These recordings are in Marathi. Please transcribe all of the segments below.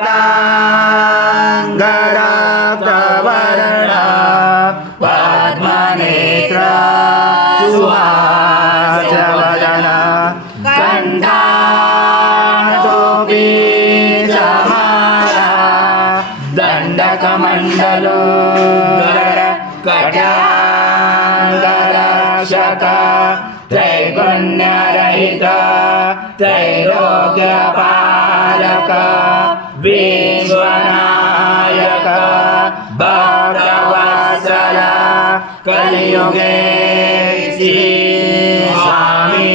तांगरक्तवर्ण पद्मनेत्र सुहासवदन कंठातोपि समाला दण्डकमण्डलोदर कटाङ्गरक्षक त्रैगुण्यरहित त्रैलोक्यपालक विश्वनायक भक्तवत्सल कलियुगे श्री स्वामी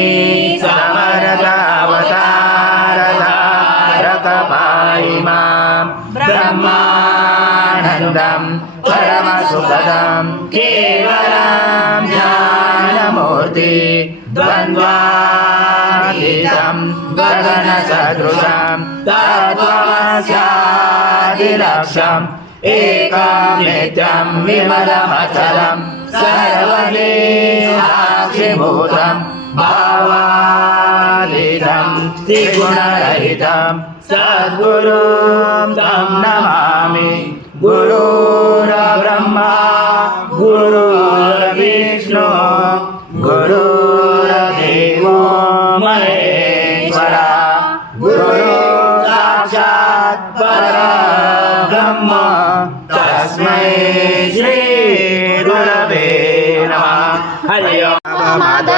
समर्थावतारधारक पाहि मां ब्रह्मानन्दं परमसुखदं केवलं ज्ञानमूर्ति द्वन्द्वातीतं गगनसदृशं तत्त्वमस्यादिलक्ष्यम् एकं नित्यं विमलमचलं सर्वगे साक्षिभूतं भावातीतं त्रिगुणरहितं सद्गुरुं तं नमामि गुरुर्ब्रह्मा गुरुर्विष्णु गुरुर्देवो महेश्वरा गुरु साक्षात् परब्रह्म तस्मै श्री गुरवे नमः। हरि ओम।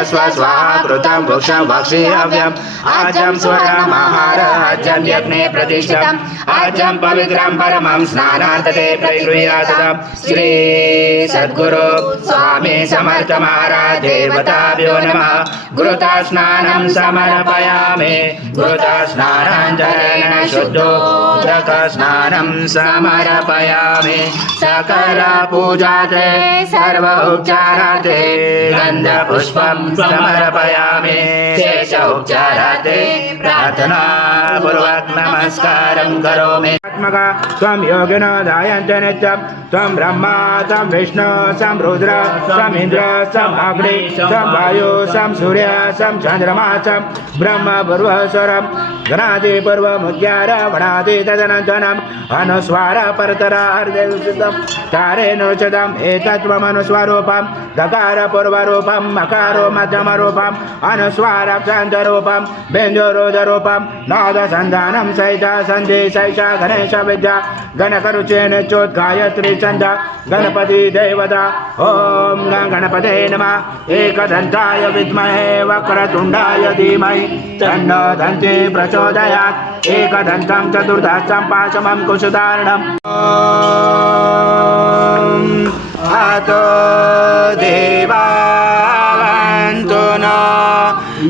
स्वस्वाकृतं वृक्षं वक्ष्याम्यम् आज्यं स्वर्णमहार आज्यं यज्ञे प्रतिष्ठितम् आज्यं पवित्रं परमं स्नानार्थे प्रगृह्यातम् श्री सद्गुरु स्वामी समर्थ महाराज देवताभ्यो नमः। घृतस्नानं समर्पयामि घृतस्नानाञ्जनेन शुद्धोदकस्नानं समर्पयामि सकल पूजाते सर्व उपचाराते गन्धपुष्पं समर्पयामि शेष उपचाराते प्रार्थना पूर्वक नमस्कारं करोमि। त्वं योगिनो ध्यायन्त नित्यं त्वं ब्रह्मा त्वं विष्णु त्वं रुद्र त्वं इन्द्र त्वं अग्नि त्वं वायु त्वं सूर्य त्वं चन्द्रमा त्वं ब्रह्म पूर्वस्वरं गणादि पूर्वमुद्गार वणादि तदनन्तरम् अनुस्वार परतर हृदयं तारेणोचितम् एतत्त्वमनुस्वरूपं दकार पूर्वरूपं मकारो मध्यमरूपम् अनुस्वाराक्षान्तरूपं बिन्दुरुदरूपं नादसन्धानं सहित सन्धि सहित गणेश विद्या गणकरुचेन चोद्गायत्री छन्द गणपति देवता ॐ गणपते नमः। एकदन्ताय विद्महे वक्रतुण्डाय धीमहि तन्नो दन्ती प्रचोदयात् एकदन्तं चतुर्दशं पाशमं कुशधारणम् अतो देवावन्तु न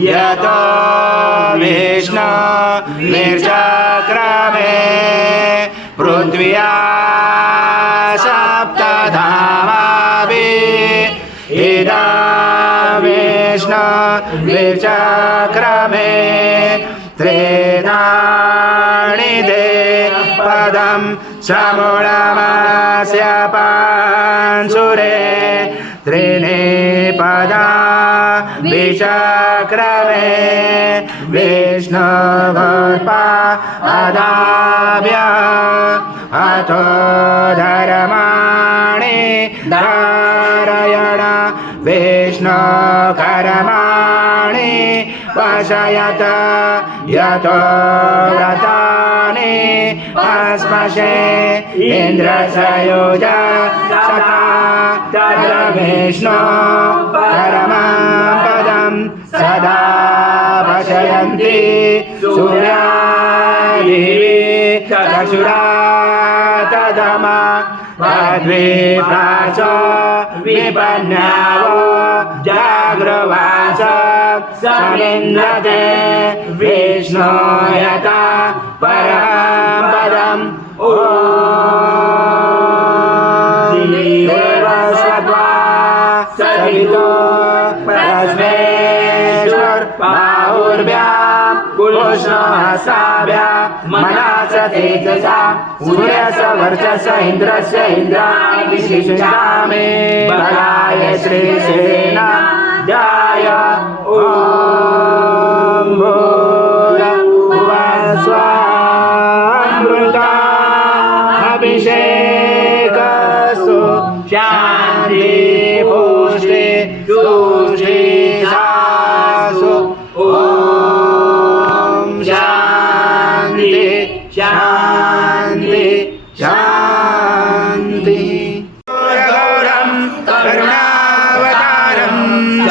यतो विष्णु निर्चक्रमे पृथ्व्या सप्तधामाभिः इदं विष्णु विचक्रमे त्रिधानि ते पदं समूलमस्य पांसुरे त्रीणि पदा विचक्रमे विष्णुगोत्पादाभ्य अथो धर्माणि धारयण विष्णुकर्माणि पशयत यतो व्रतानि अस्मशे इन्द्रसयोजा सखा तद विष्णु परमं पदं सदा पशयन्ति सूर्यादिवि चक्षुरा तदमा तद्विप्रासो विपन्यावो जाग्रवास समिन्द्रते विष्णु यथा परमं पदम् ॐ देवसत्त्वा सवितो परमेश्वर बाहुर्भ्यां पुरुषहस्ताभ्यां मनस तेजसा सूर्यस्य वर्चस्य इन्द्रस्य इन्द्राणि विशिष्यामि बलाय श्रीसेना ध्याय ॐ भूर्भुवः स्वः शांति पुष्टि तुष्टि सासु ओम शांति शांति शांति गौरम करुणावतारम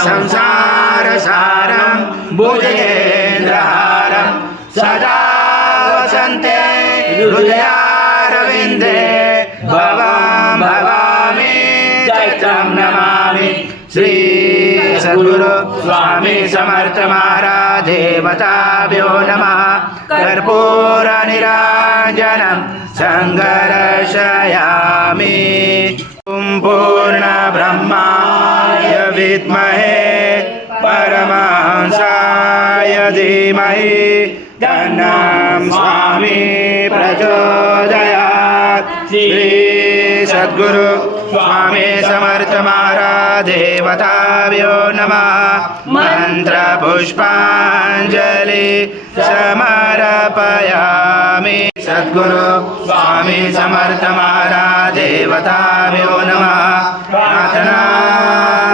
संसारसारम भुजगेन्द्रहारम सदा वसन्ते हृदयारविन्दे भवां भवामि चैत्रं नमामि श्री सद्गुरु स्वामी समर्थ महाराज देवताभ्यो नमः कर्पूर निराजनं संघर्षयामि पूर्ण ब्रह्माय विद्महे परमहंसाय धीमहि तन्नं स्वामी प्रचोदयात् श्री सद्गुरु स्वामी समर्थ महाराज देवताभ्यो नमः मंत्र पुष्पांजलि समर्पयामि सद्गुरु स्वामी समर्थ महाराज देवताभ्यो नमः प्रार्थना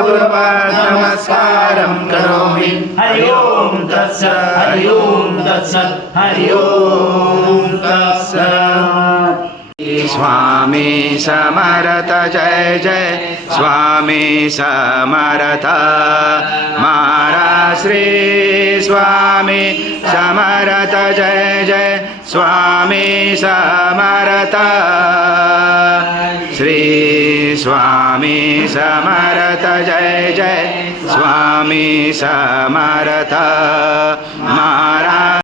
पूर्वक नमस्कारं करोमि हरि ओम तत्सत् हरि ओम तत्सत् हरि ओम तत्सत् स्वामी समर्थ जय जय स्वामी समर्थ महाराज श्री स्वामी समर्थ जय जय स्वामी समर्थ श्री स्वामी समर्थ जय जय स्वामी समर्थ महाराज